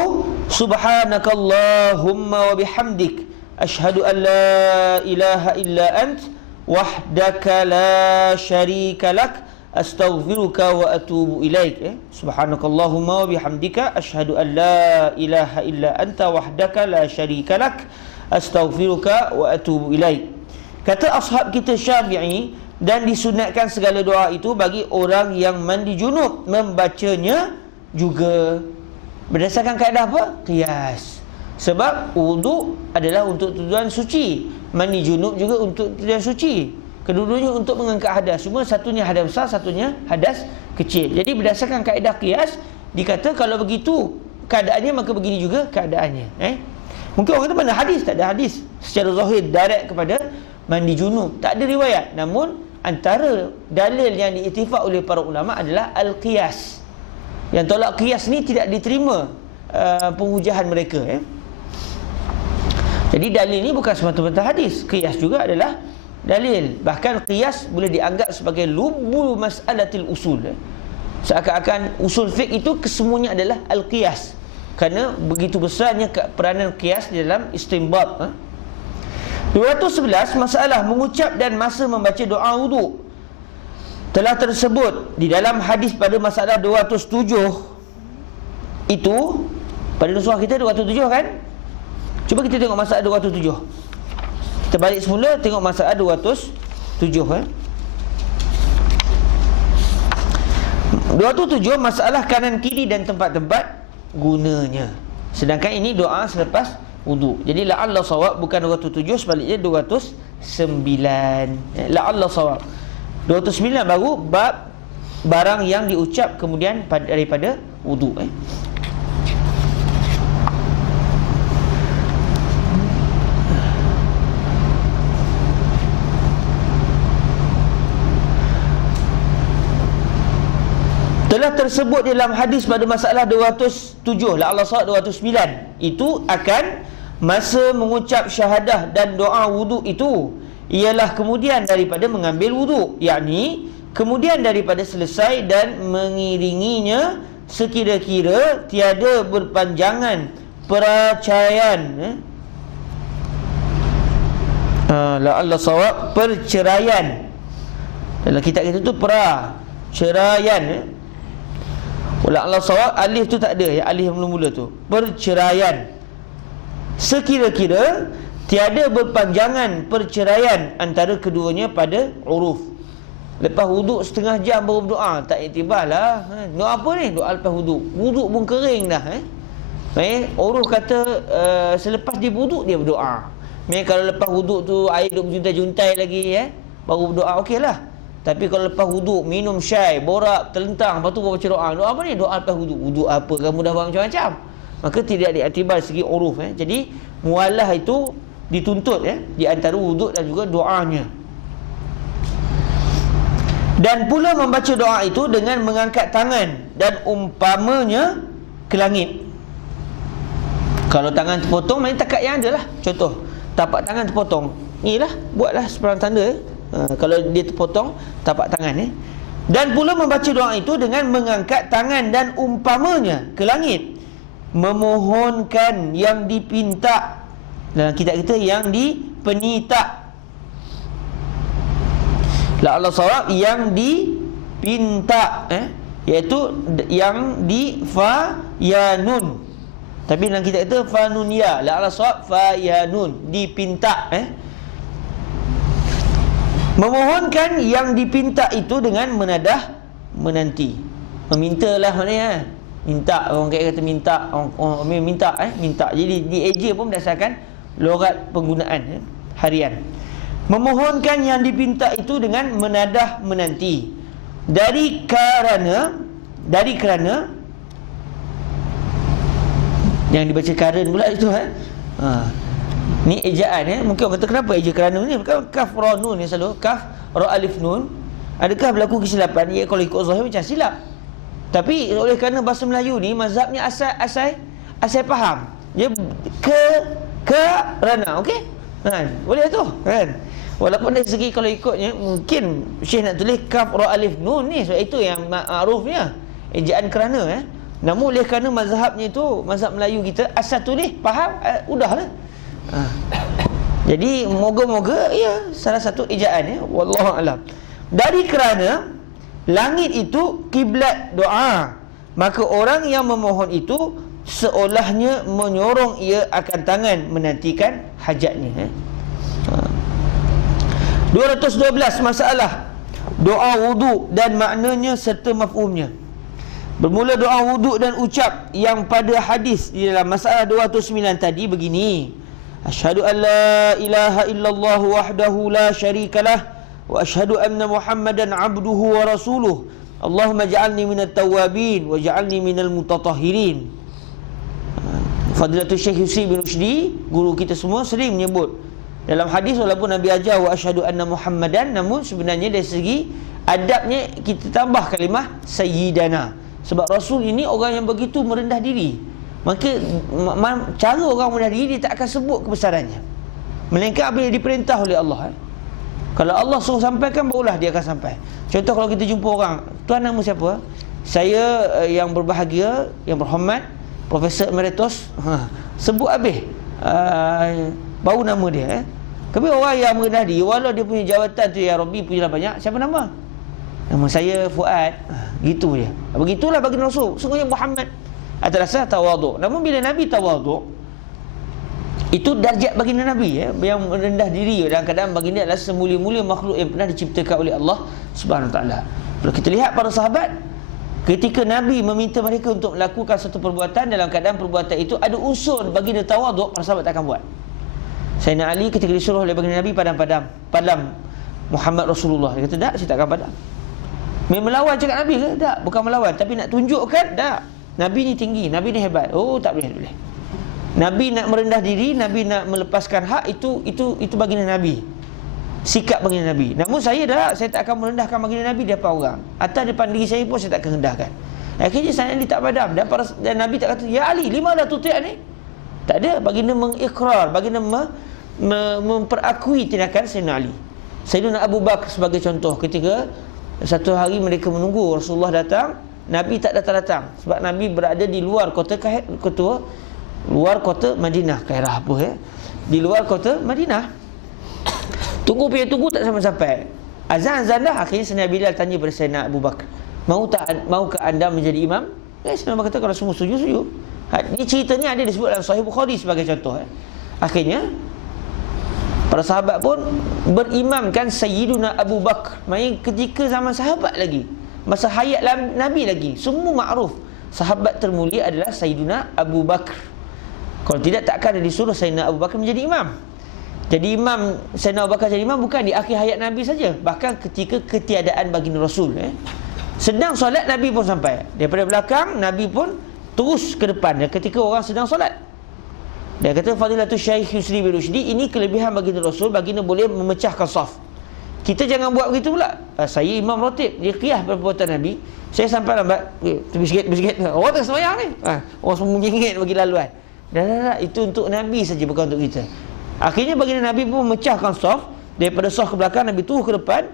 subhanakallahumma wa bihamdik asyhadu an la ilaha illa ant wahdaka la syarika lak astaghfiruka wa atubu ilaik. Subhanakallahumma wa bihamdika asyhadu an la ilaha illa anta wahdaka la syarika lak astaghfiruka wa atubu ilaik. Kata ashab kita Syafi'i, dan disunatkan segala doa itu bagi orang yang mandi junub membacanya juga. Berdasarkan kaedah apa? Qiyas. Sebab wudu adalah untuk tujuan suci, mandi junub juga untuk tujuan suci. Kedua-duanya untuk mengangkat hadas. Cuma satunya hadas besar, satunya hadas kecil. Jadi berdasarkan kaedah qiyas, dikata kalau begitu keadaannya, maka begini juga keadaannya. Mungkin orang kata mana hadis? Tak ada hadis secara zahir direct kepada mandi junub. Tak ada riwayat. Namun antara dalil yang diiktifak oleh para ulama adalah al-qiyas. Yang tolak qiyas ni tidak diterima penghujahan mereka. Jadi dalil ni bukan semata-mata hadis. Qiyas juga adalah dalil. Bahkan qiyas boleh dianggap sebagai lubul mas'alatil usul. Seakan-akan usul fiqh itu kesemuanya adalah al-qiyas. Kerana begitu besarnya peranan qiyas di dalam istinbat. 211, masalah mengucap dan masa membaca doa wudu. Telah tersebut di dalam hadis pada masalah 207. Itu pada nusrah kita 207 kan? Cuba kita tengok masalah 207. Kita balik semula tengok masalah 207 207 masalah kanan kiri dan tempat-tempat gunanya. Sedangkan ini doa selepas wudu. Jadi la'alla sawab bukan 207, sebaliknya 209. La'alla sawab 209 baru bab barang yang diucap kemudian daripada wudu. Telah tersebut dalam hadis pada masalah 207, la'alla sawab 209, itu akan masa mengucap syahadah dan doa wudu itu ialah kemudian daripada mengambil wudu, yakni kemudian daripada selesai dan mengiringinya sekira-kira tiada berpanjangan perceraian. La'alla sawab perceraian. Dalam kitab kita tu perceraian. La'alla sawab alif tu tak ada, ya, alif yang mula-mula tu perceraian. Sekira-kira tiada berpanjangan perceraian antara keduanya pada uruf. Lepas wuduk setengah jam baru berdoa, tak iktibar lah. Doa apa ni? Doa lepas wuduk. Wuduk pun kering dah. Uruf kata selepas dia wuduk dia berdoa. Kalau lepas wuduk tu air duk berjuntai-juntai lagi, baru berdoa, okey lah. Tapi kalau lepas wuduk minum syai, borak, terlentang, lepas tu baru baca doa. Doa apa ni? Doa lepas wuduk. Wuduk apa? Kamu dah buat macam-macam. Maka tidak diiktibar segi uruf. Jadi mualah itu dituntut di antara wuduk dan juga doanya. Dan pula membaca doa itu dengan mengangkat tangan dan umpamanya ke langit. Kalau tangan terpotong, main takat yang ada lah. Contoh, tapak tangan terpotong, inilah, buatlah seperang tanda. Kalau dia terpotong tapak tangan. Dan pula membaca doa itu dengan mengangkat tangan dan umpamanya ke langit, memohonkan yang dipinta. Dalam kitab kita yang dipenita. La'alla sawab yang dipinta, iaitu yang di fa ya nun. Tapi dalam kitab itu fa nun ya. La'alla sawab fa ya nun, dipinta. Memohonkan yang dipinta itu dengan menadah menanti. Memintalah maknanya. Minta, orang kata minta, orang minta, minta. Jadi dieja pun berdasarkan logat penggunaan harian. Memohonkan yang dipinta itu dengan menadah menanti. Dari kerana yang dibaca karen pula itu ni ejaan. Mungkin orang kata kenapa eja kerana ni? Bukan kaf ra nun ni selalu. Kaf ra alif nun. Adakah berlaku kesilapan? Ya, kalau ikut zahir macam silap. Tapi oleh kerana bahasa Melayu ni mazhabnya asal faham. Dia kerana, okey? Boleh tu, kan? Walaupun dari segi kalau ikutnya mungkin Syekh nak tulis kaf ra alif nun ni, sebab itu yang ma'rufnya ejaan kerana. Namun oleh kerana mazhabnya itu mazhab Melayu kita asal tulis faham, udahlah. Jadi moga-moga ya salah satu ejaan, wallahu alam. Dari kerana langit itu kiblat doa, maka orang yang memohon itu seolahnya menyorong ia akan tangan menantikan hajatnya. 212 masalah doa wudu dan maknanya serta mafhumnya. Bermula doa wuduk dan ucap yang pada hadis di dalam masalah 209 tadi begini: Asyhadu an la ilaha illallah wahdahu la syarikalah wa asyhadu anna Muhammadan abduhu wa rasuluh. Allahumma ja'alni minat tawabin wa ja'alni minal mutatahhirin. Fadilatul Syekh Yusri bin Rushdi, guru kita semua, sering menyebut dalam hadis, walaupun Nabi ajar wa asyhadu anna Muhammadan, namun sebenarnya dari segi adabnya kita tambah kalimah sayyidana. Sebab Rasul ini orang yang begitu merendah diri. Maka cara orang merendah diri, dia tak akan sebut kebesarannya, melainkan apabila diperintah oleh Allah. Kalau Allah suruh sampaikan, barulah dia akan sampai. Contoh, kalau kita jumpa orang, tuan nama siapa? Saya yang berbahagia, yang berhormat, Profesor Emeritus. Sebut habis baru nama dia. Tapi orang yang merendah diri, walau dia punya jawatan tu ya Rabbi punya banyak, siapa nama? Nama saya Fuad. Gitu je. Begitulah bagi Rasul. Sungguhnya Muhammad atas dasar tawaduk. Namun bila Nabi tawaduk, itu darjat baginda Nabi yang rendah diri, dalam keadaan baginda adalah semulia-mulia makhluk yang pernah diciptakan oleh Allah Subhanahu Wa Taala. Kalau kita lihat para sahabat, ketika Nabi meminta mereka untuk melakukan satu perbuatan, dalam keadaan perbuatan itu ada unsur baginda tawaduk, para sahabat tak akan buat. Sayyidina Ali ketika disuruh oleh baginda Nabi padam Muhammad Rasulullah, dia kata tak, saya tak akan padam. Melawan cakap Nabi ke? Tak, bukan melawan, tapi nak tunjukkan tak, Nabi ni tinggi, Nabi ni hebat. Oh, tak boleh. Nabi nak merendah diri, Nabi nak melepaskan hak, itu baginda Nabi, sikap baginda Nabi. Namun saya tak akan merendahkan baginda Nabi di depan orang, atau depan diri saya pun saya tak akan rendahkan. Akhirnya Sayyidina Ali tak padam, dan Nabi tak kata, ya Ali, lima dah tutik ni. Tak ada, baginda mengikrar, baginda memperakui tindakan Sayyidina Ali. Sayyidina Abu Bakar sebagai contoh, ketika satu hari mereka menunggu Rasulullah datang, Nabi tak datang-datang, sebab Nabi berada di luar kota Madinah, Kairah apa di luar kota Madinah. Tunggu tak sampai. Azan dah. Akhirnya Sayyidina Bilal tanya pada Sayyidina Abu Bakar, maukah anda menjadi imam? Sayyidina Abu Bakar kata, kalau semua setuju. Ini ceritanya ada disebut dalam Sahih Bukhari sebagai contoh. Akhirnya para sahabat pun berimamkan Sayyiduna Abu Bakar. Maksudnya ketika zaman sahabat lagi, masa hayat Nabi lagi, semua makruf sahabat termulia adalah Sayyiduna Abu Bakar. Kalau tidak, takkan ada disuruh Sayyidina Abu Bakar menjadi imam. Jadi imam, Sayyidina Abu Bakar jadi imam bukan di akhir hayat Nabi saja, bahkan ketika ketiadaan baginda Rasul. Sedang solat, Nabi pun sampai. Daripada belakang, Nabi pun terus ke depan ketika orang sedang solat. Dia kata, Fadilatul Syekh Yusri bin Rushdi, ini kelebihan baginda Rasul, baginda boleh memecahkan saf. Kita jangan buat begitu pula. Saya imam rotib, dia qiyah perbuatan Nabi, saya sampai lambat, tepi sikit. Orang tengah sembahyang ni, orang semua menyengit bagi laluan. Dah, itu untuk Nabi saja, bukan untuk kita. Akhirnya baginda Nabi pun memecahkan saf. Daripada saf ke belakang, Nabi turun ke depan.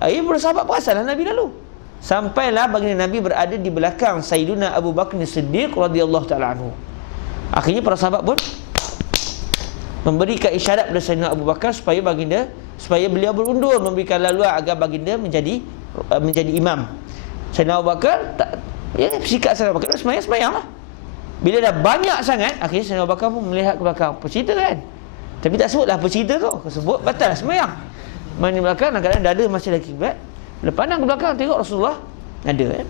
Para sahabat perasanlah Nabi lalu. Sampailah baginda Nabi berada di belakang Sayyiduna Abu Bakar As-Siddiq radhiyallahu ta'ala anhu. Akhirnya para sahabat pun memberikan isyarat kepada Sayyidina Abu Bakar supaya beliau berundur, memberikan laluan agar baginda menjadi imam. Sayyidina Abu Bakar sikap Sayyidina Abu Bakar semayang lah. Bila dah banyak sangat, akhirnya Sayyidina Abu Bakar pun melihat ke belakang, apa cerita kan? Tapi tak sebutlah apa cerita tu, sebut batal semayang. Main di belakang, kadang-kadang dada masih lagi kiblat. Bila pandang ke belakang, tengok Rasulullah ada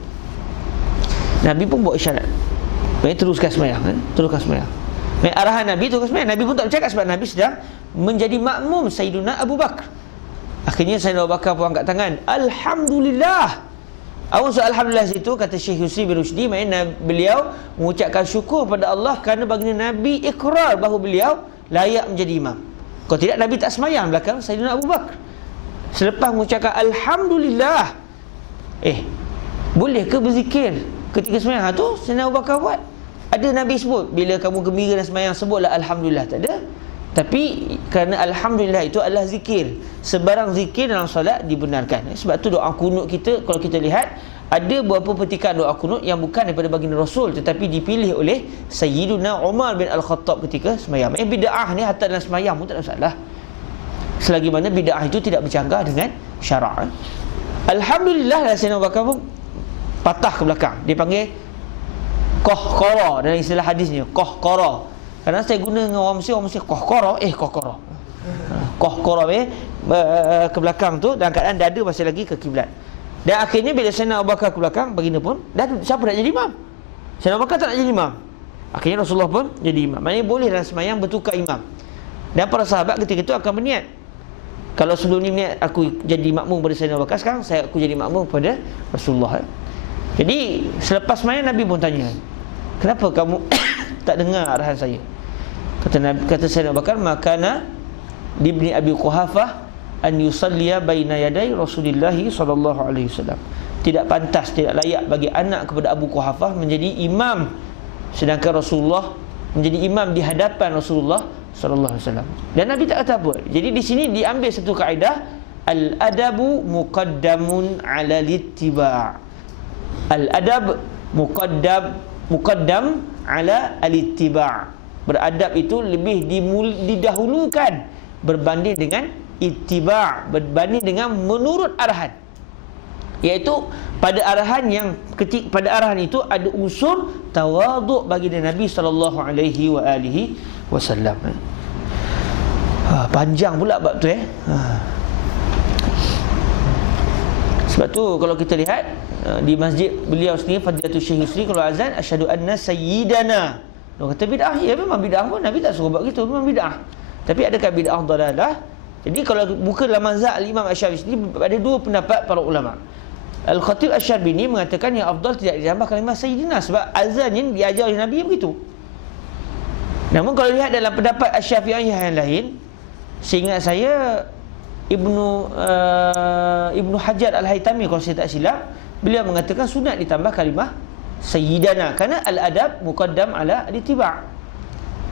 Nabi pun buat isyarat, teruskan semayang. Arahan Nabi terus semayang. Nabi pun tak bercakap sebab Nabi sedang menjadi makmum Sayyiduna Abu Bakar. Akhirnya Sayyidina Abu Bakar pun angkat tangan, Alhamdulillah. Awal soal Alhamdulillah situ, kata Syekh Yusri bin Rushdi, beliau mengucapkan syukur pada Allah kerana baginda Nabi ikrar bahawa beliau layak menjadi imam. Kalau tidak, Nabi tak semayang belakang Sayyidina Abu Bakar. Selepas mengucapkan Alhamdulillah, boleh ke berzikir ketika semayang? Tu Sayyidina Abu Bakar buat. Ada Nabi sebut, bila kamu gembira dan semayang, sebutlah Alhamdulillah. Tak ada. Tapi kerana Alhamdulillah itu adalah zikir, sebarang zikir dalam solat dibenarkan. Sebab tu doa kunut kita, kalau kita lihat, ada beberapa petikan doa kunut yang bukan daripada baginda Rasul, tetapi dipilih oleh Sayyiduna Umar bin Al-Khattab ketika semayang. Bid'ah ni hatta dalam semayang pun tak ada masalah, selagi mana bid'ah itu tidak bercanggah dengan syarak. Alhamdulillah, Sayyidina Abu Bakar pun patah ke belakang. Dia panggil qahqara dalam istilah hadisnya, qahqara. Kadang saya guna dengan orang Mesir qahqara, qahqara. Qahqara ke belakang tu, dalam keadaan dada masih lagi ke kiblat. Dan akhirnya bila Sayyidina Abu Bakar ke belakang, baginda pun, dan siapa nak jadi imam? Sayyidina Abu Bakar tak nak jadi imam. Akhirnya Rasulullah pun jadi imam. Maksudnya bolehlah sembahyang bertukar imam. Dan para sahabat ketika itu akan berniat, kalau sebelum ni niat aku jadi makmum pada Sayyidina Abu Bakar, sekarang aku jadi makmum pada Rasulullah. Jadi selepas sembahyang Nabi pun tanya, kenapa kamu tak dengar arahan saya? Kata Sayyidina Abu Bakar, makana libni Abi Quhafah an yusalliya baina yaday Rasulillah sallallahu alaihi wasallam. Tidak pantas, tidak layak bagi anak kepada Abu Quhafah menjadi imam, sedangkan Rasulullah menjadi imam di hadapan Rasulullah sallallahu alaihi wasallam. Dan Nabi tak kata apa. Jadi di sini diambil satu kaedah, al-adabu muqaddamun 'ala al-ittiba'. Al-adab muqaddam 'ala al-ittiba'. Beradab itu lebih didahulukan berbanding dengan ittiba', berbanding dengan menurut arahan. Iaitu pada arahan itu ada unsur tawaduk bagi Nabi sallallahu alaihi wasallam. Panjang pula bab tu Sebab tu kalau kita lihat di masjid beliau sendiri, Fadilatul Syekh Yusri, kalau azan asyhadu anna sayyidana, dia kata bid'ah. Ya memang bid'ah pun, Nabi tak suruh buat gitu, memang bid'ah. Tapi adakah bid'ah dalalah? Jadi kalau buka dalam mazhab Imam Asy-Syafi'i sendiri ada dua pendapat para ulama. Al-Khatib Asy-Syarbini mengatakan yang afdal tidak ditambah kalimah sayyidina, sebab azan yang diajar oleh Nabi begitu. Namun kalau lihat dalam pendapat Asy-Syafi'i yang lain, seingat saya Ibnu Hajar Al-Haytami kalau saya tak silap, beliau mengatakan sunat ditambah kalimah sayyidana, kerana al-adab muqaddam ala al-ittiba'.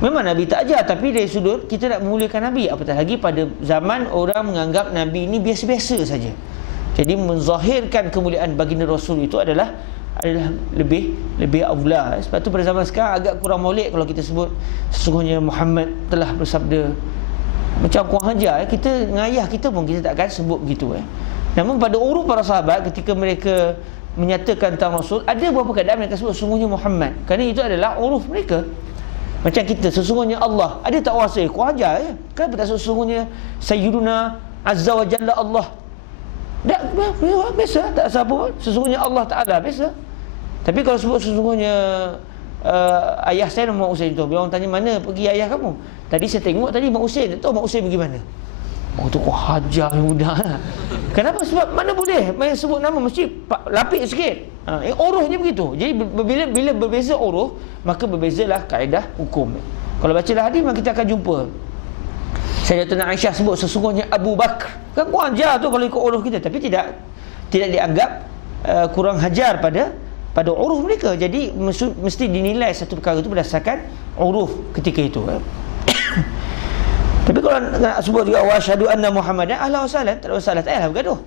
Memang Nabi tak ajar, tapi dari sudut kita nak memuliakan Nabi, apatah lagi pada zaman orang menganggap Nabi ini biasa-biasa saja. Jadi menzahirkan kemuliaan baginda Rasul itu adalah lebih aula. Sebab tu pada zaman sekarang agak kurang molek kalau kita sebut sesungguhnya Muhammad telah bersabda. Macam kurang ajar kita dengan ayah kita pun kita takkan sebut begitu Namun pada uruf para sahabat ketika mereka menyatakan tentang Rasul, ada beberapa keadaan mereka sebut sesungguhnya Muhammad, kerana itu adalah uruf mereka. Macam kita sesungguhnya Allah, ada tak orang kurang ajar kenapa tak sesungguhnya Sayyiduna Azza wa Jalla Allah? Tak, biasa, tak apa. Sesungguhnya Allah Ta'ala, biasa. Tapi kalau sebut sesungguhnya ayah saya nama Mak Husain tu, bila orang tanya mana pergi ayah kamu, tadi saya tengok tadi Mak Husain, tak tahu Mak Husain pergi mana. Oh tu kau hajar mudah. Kenapa? Sebab mana boleh main sebut nama, mesti lapik sikit. Uruhnya begitu. Jadi bila berbeza uruh, maka berbezalah kaedah hukum. Kalau bacalah hadis, maka kita akan jumpa Sayyidatuna Aisyah sebut sesungguhnya Abu Bakar. Kan kurang ajar tu kalau ikut uruh kita, tapi tidak dianggap kurang hajar pada uruh mereka. Jadi mesti dinilai satu perkara itu berdasarkan uruh ketika itu. Tapi kalau nak sebut juga wa asyhadu anna Muhammadan, ahlan wa sahlan, tak ada masalah, tak payahlah bergaduh.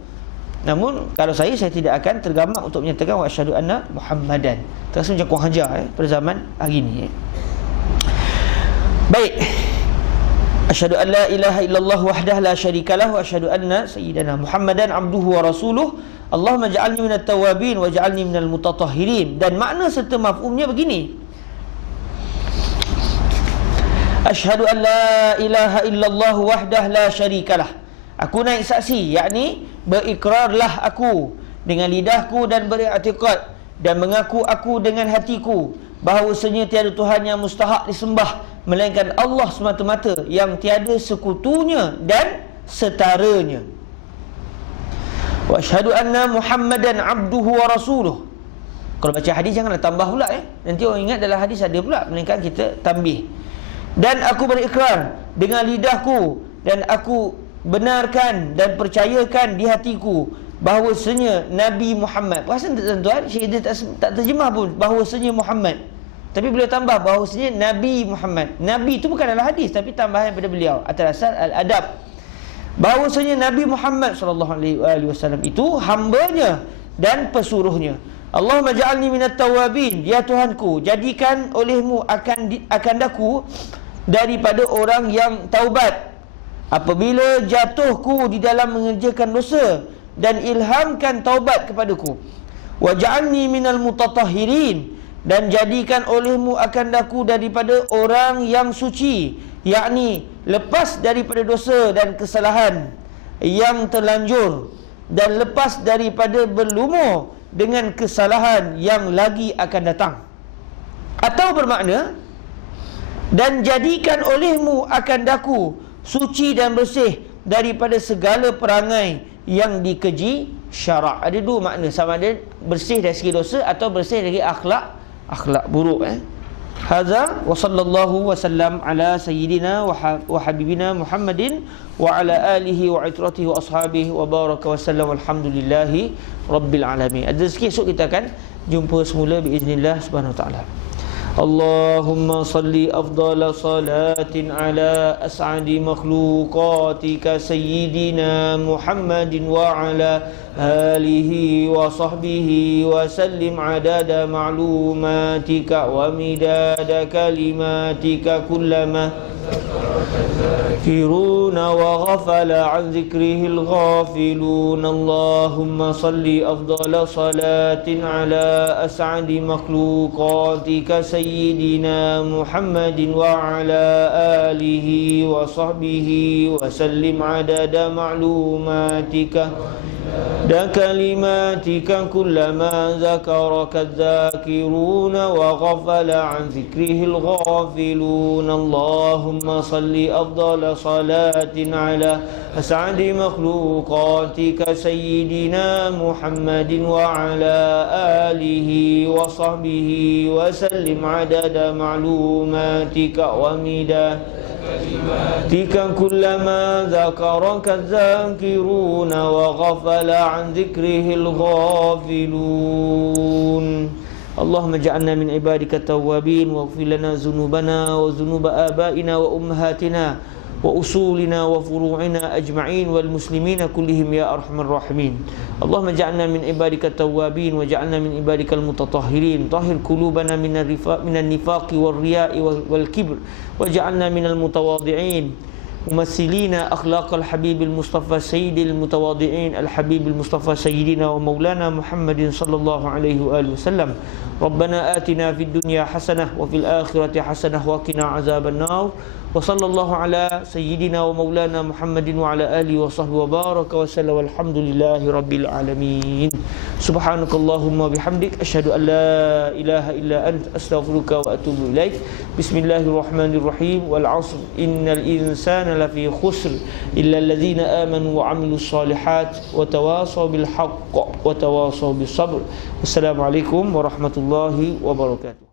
Namun kalau saya tidak akan tergamak untuk menyatakan wa asyhadu anna Muhammadan. Terasa macam kurang hajar pada zaman hari ini. Baik. Asyhadu an la ilaha illallah wahdahu la syarikalah wa asyhadu anna sayyidana Muhammadan abduhu wa rasuluh. Allahumma ja'alni minat tawabin wa ja'alni minal mutatahhirin. Dan makna serta mafhumnya begini. Asyhadu an la ilaha illallah wahdahu la syarikalah. Aku naik saksi, yakni berikrarlah aku dengan lidahku dan beriktikad dan mengaku aku dengan hatiku bahawasanya tiada Tuhan yang mustahak disembah melainkan Allah semata-mata yang tiada sekutunya dan setaranya. Wa asyhadu anna Muhammadan abduhu wa rasuluh. Kalau baca hadis janganlah tambah pula Nanti orang ingat dalam hadis ada pula, melainkan kita tambih. Dan aku berikrar dengan lidahku dan aku benarkan dan percayakan di hatiku bahawasanya Nabi Muhammad. Perasan tak tuan-tuan, Syekh tak terjemah pun bahawasanya Muhammad, tapi beliau tambah bahawasanya Nabi Muhammad. Nabi itu bukan dalam hadis, tapi tambahan daripada beliau atas dasar al-adab. Bahawasanya Nabi Muhammad sallallahu alaihi wasallam itu hambanya dan pesuruhnya. Allahumma ja'alni minat tawabin, ya Tuhanku, jadikan olehmu akan daku daripada orang yang taubat apabila jatuhku di dalam mengerjakan dosa, dan ilhamkan taubat kepadaku. Wa ja'alni minal mutatahhirin, dan jadikan olehmu akan daku daripada orang yang suci, yakni lepas daripada dosa dan kesalahan yang terlanjur, dan lepas daripada berlumur dengan kesalahan yang lagi akan datang. Atau bermakna, dan jadikan olehmu akan daku suci dan bersih daripada segala perangai yang dikeji syarak. Ada dua makna, sama ada bersih dari segi dosa atau bersih dari akhlak buruk. Hadza wa sallallahu wa sallam ala sayyidina wa habibina Muhammadin wa ala alihi wa itratihi wa ashabihi wa baraka wa sallam, alhamdulillahi rabbil alamin. Ada sikit esok kita akan jumpa semula biiznillah subhanahu wa ta'ala. Allahumma salli afdala salatin ala as'adi makhluqatika sayyidina Muhammadin wa ala alihi wa sahbihi wa sallim adada ma'lumatika wa midada kalimatika kullama kiruna wa ghafala an zikrihil ghafilun. Allahumma salli afdala salatin ala as'adi makhluqatika sayyidina Muhammadin wa ala alihi wa sahbihi wa sallim adada ma'lumatika dan kalimatika kullama zakaraka dzakiruna wa ghafala an zikrihil ghafilun. Allahumma salli afdala salatin ala as'adi makhluqatika sayyidina Muhammadin wa ala alihi wa sahbihi wa sallim adada ma'lumatika wa midada kalimatika kullama zakaraka dzakiruna wa ghafala an zikrihil ghafilun. Allahumma ja'alna min ibadika tawwabin waghfir lana dhunubana wa dhunuba abaina wa ummahatina wa usulina wa furu'ina ajma'in wal muslimina kullihim ya arhamar rahimin. Allahumma ja'alna min ibadika tawwabin wa ja'alna min ibadikal mutatahhirin. Tahhir qulubana minan nifaqi wal riya'i wal kibr wa ja'alna minal mutawadhi'in mumassilina akhlaqal habibil mustafa sayyidil mutawadhi'in al habibil mustafa sayyidina wa maulana Muhammadin sallallahu alaihi wa alihi wasallam. Rabbana atina fid dunya hasanah wa fil akhirati hasanah wa qina azaban nar. Wa sallallahu ala sayyidina wa maulana Muhammadin wa ala alihi wa sahbihi wa baraka wa sallam, walhamdulillahi rabbil alamin. Subhanakallahumma bihamdik asyhadu an la ilaha illa anta astaghfiruka wa atubu ilaik. Bismillahirrahmanirrahim. Wal 'asr innal insana lafi khusr illa alladhina amanu wa 'amilus solihat wa tawasaw bil haqq wa tawasaw bis sabr. Wassalamualaikum warahmatullahi wabarakatuh.